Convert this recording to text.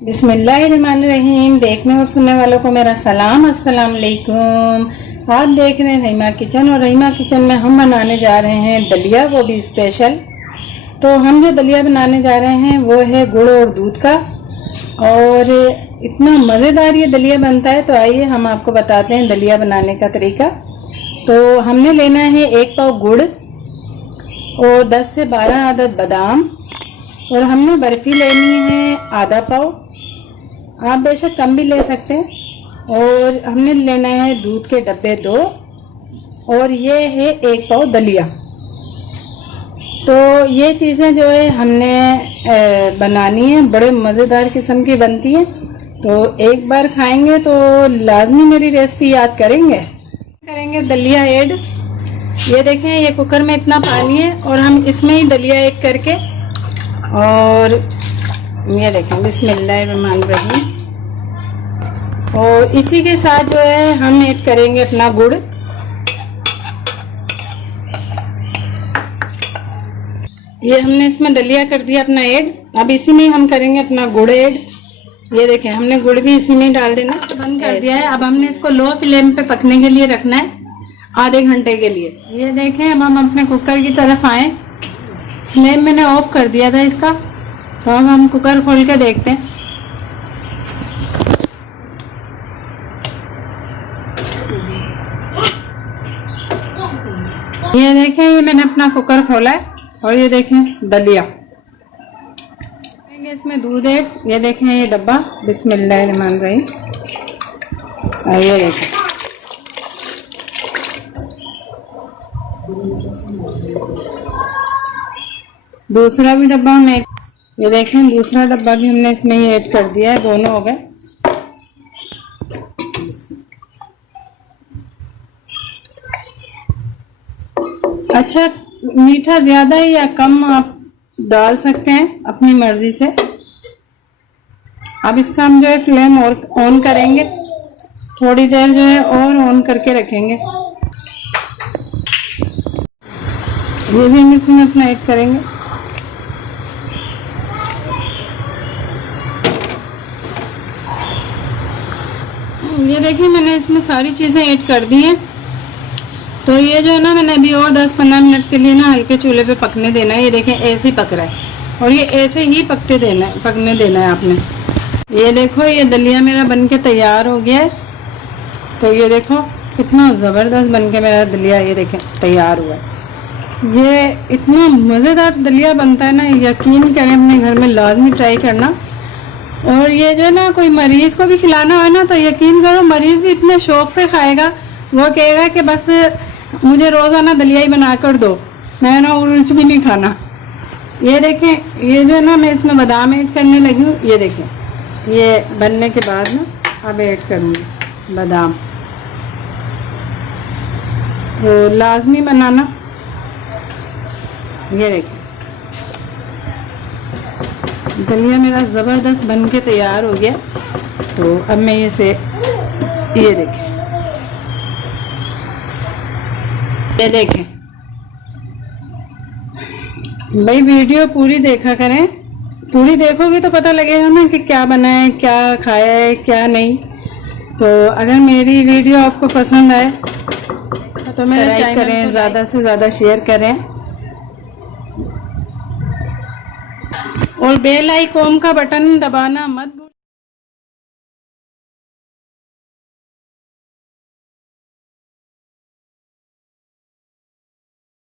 बिस्मिल्लाहिर्रहमानिर्रहीम। देखने और सुनने वालों को मेरा सलाम, अस्सलाम वालेकुम। आप देख रहे हैं रहीमा किचन और रहीमा किचन में हम बनाने जा रहे हैं दलिया, वो भी स्पेशल। तो हम जो दलिया बनाने जा रहे हैं वो है गुड़ और दूध का, और इतना मज़ेदार ये दलिया बनता है। तो आइए हम आपको बताते हैं दलिया बनाने का तरीका। तो हमने लेना है 1 पाव गुड़ और 10 से 12 अदद बादाम, और हमने बर्फ़ी लेनी है आधा पाव, आप बेशक कम भी ले सकते हैं। और हमने लेना है दूध के डब्बे 2, और ये है 1 पाव दलिया। तो ये चीज़ें जो है हमने बनानी है, बड़े मज़ेदार किस्म की बनती हैं। तो एक बार खाएंगे तो लाजमी मेरी रेसिपी याद करेंगे। दलिया ऐड, ये देखें ये कुकर में इतना पानी है और हम इसमें ही दलिया ऐड करके, और ये देखें बिस्मिल्लाहिर्रहमानिर्रहीम। और इसी के साथ जो है हम ऐड करेंगे अपना गुड़। ये हमने इसमें दलिया कर दिया अपना ऐड, अब इसी में हम करेंगे अपना गुड़ ऐड। ये देखें हमने गुड़ भी इसी में डाल देना, बंद कर दिया है। अब हमने इसको लो फ्लेम पे पकने के लिए रखना है आधे घंटे के लिए। ये देखें अब हम अपने कुकर की तरफ आए, फ्लेम मैंने ऑफ कर दिया था इसका। तो अब हम कुकर खोल के देखते हैं। ये देखें ये मैंने अपना कुकर खोला है, और ये देखें दलिया, इसमें दूध है। ये देखें ये डब्बा, बिस्मिल्लाहिर्रहमानिर्रहीम। ये देखें दूसरा भी डब्बा हमने, ये देखें दूसरा डब्बा भी हमने इसमें ही ऐड कर दिया है, दोनों हो गए। अच्छा, मीठा ज़्यादा या कम आप डाल सकते हैं अपनी मर्जी से। अब इसका हम जो है फ्लेम और ऑन करेंगे, थोड़ी देर जो है और ऑन करके रखेंगे। ये भी हम इसमें अपना ऐड करेंगे। ये देखिए मैंने इसमें सारी चीज़ें ऐड कर दी हैं। तो ये जो है ना मैंने अभी और 10-15 मिनट के लिए ना हल्के चूल्हे पे पकने देना है। ये देखें ऐसे ही पक रहा है, और ये ऐसे ही पकने देना है आपने। ये देखो ये दलिया मेरा बनके तैयार हो गया है। तो ये देखो कितना ज़बरदस्त बनके मेरा दलिया ये देखें तैयार हुआ है। ये इतना मज़ेदार दलिया बनता है ना, यकीन करें अपने घर में लाजमी ट्राई करना। और ये जो है ना कोई मरीज़ को भी खिलाना हो ना, तो यकीन करो मरीज़ भी इतने शौक़ से खाएगा, वो कहेगा कि बस मुझे रोज़ाना दलिया ही बना कर दो, मैं ना कुछ भी नहीं खाना। ये देखें ये जो है ना मैं इसमें बादाम ऐड करने लगी हूँ। ये देखें ये बनने के बाद ना अब ऐड करूँगी बादाम, तो लाजमी बनाना। ये देखें दलिया मेरा ज़बरदस्त बन के तैयार हो गया। तो अब मैं ये देखें ये देखें भाई, वीडियो पूरी देखा करें, पूरी देखोगे तो पता लगेगा ना कि क्या बना है, क्या खाया है, क्या नहीं। तो अगर मेरी वीडियो आपको पसंद आए तो मेरा चैनल करें, ज़्यादा से ज़्यादा शेयर करें, और बेल आइकॉन का बटन दबाना मत भूलिए।